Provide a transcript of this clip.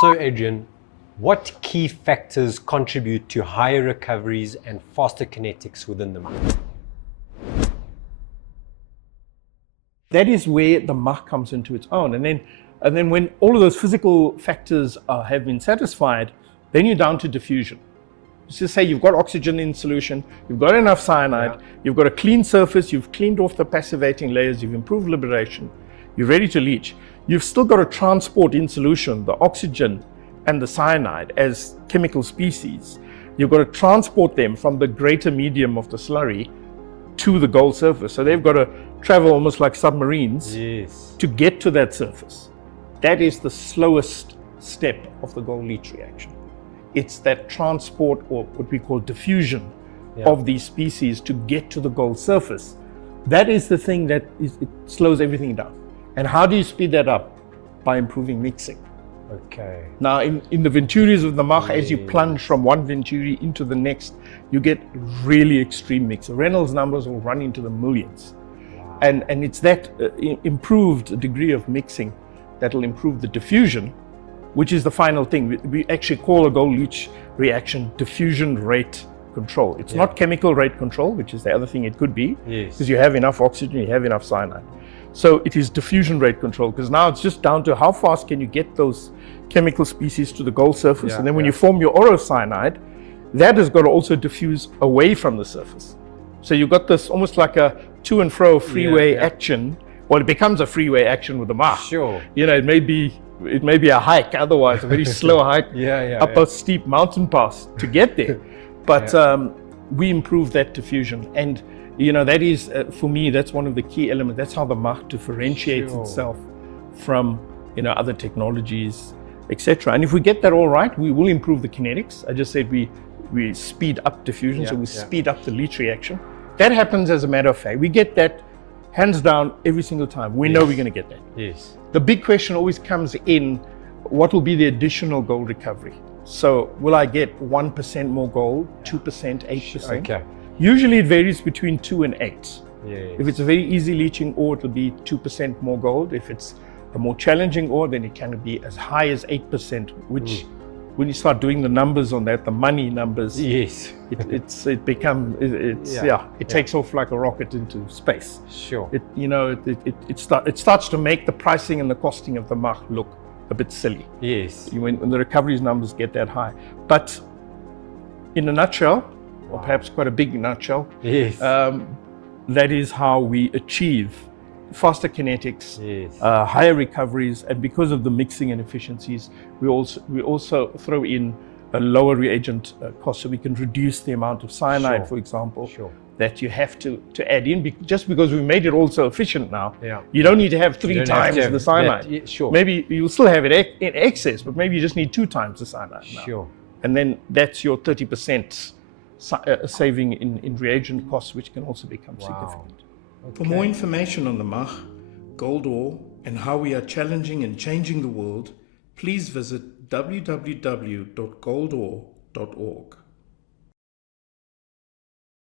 So Adrian, what key factors contribute to higher recoveries and faster kinetics within the mine? That is where the MACH comes into its own. And then when all of those physical factors have been satisfied, then you're down to diffusion. Let's just say you've got oxygen in solution, you've got enough cyanide, you've got a clean surface, you've cleaned off the passivating layers, you've improved liberation, you're ready to leach. You've still got to transport in solution the oxygen and the cyanide as chemical species. You've got to transport them from the greater medium of the slurry to the gold surface. So they've got to travel almost like submarines to get to that surface. That is the slowest step of the gold leach reaction. It's that transport, or what we call diffusion, of these species to get to the gold surface. That is the thing that it slows everything down. And how do you speed that up? By improving mixing. Okay. Now in the venturis of the MACH, as you plunge from one venturi into the next, you get really extreme mix. The Reynolds numbers will run into the millions. Wow. And it's that improved degree of mixing that will improve the diffusion, which is the final thing. We actually call a gold leach reaction diffusion rate control. It's not chemical rate control, which is the other thing it could be, because you have enough oxygen, you have enough cyanide. So it is diffusion rate control, because now it's just down to how fast can you get those chemical species to the gold surface. And then when you form your orocyanide, that has got to also diffuse away from the surface. So you've got this almost like a to and fro freeway action. Well, it becomes a freeway action with the MACH. Sure. You know, it may be a hike, otherwise a very slow hike up a steep mountain pass to get there. But we improve that diffusion, and you know, that is for me, that's one of the key elements. That's how the MACH differentiates itself from, you know, other technologies, etc. And if we get that all right, we will improve the kinetics. I just said we speed up diffusion, so we speed up the leach reaction. That happens as a matter of fact. We get that hands down every single time. We know we're going to get that. Yes. The big question always comes in, what will be the additional gold recovery? So will I get 1% more gold, 2%, 8%? Okay. Usually it varies between 2 and 8. Yes. If it's a very easy leaching ore, it'll be 2% more gold. If it's a more challenging ore, then it can be as high as 8%, which when you start doing the numbers on that, the money numbers, it takes off like a rocket into space. Sure. It starts to make the pricing and the costing of the MACH look a bit silly. Yes. When the recoveries numbers get that high. But in a nutshell, or perhaps quite a big nutshell, that is how we achieve faster kinetics, higher recoveries, and because of the mixing and efficiencies, we also throw in a lower reagent cost, so we can reduce the amount of cyanide, for example, that you have to add in, just because we made it all so efficient now. You don't need to have 3 times the cyanide. Maybe you'll still have it in excess, but maybe you just need 2 times the cyanide now. And then that's your 30% saving in reagent costs, which can also become significant. For more information on the MACH, gold ore, and how we are challenging and changing the world, please visit www.goldore.org.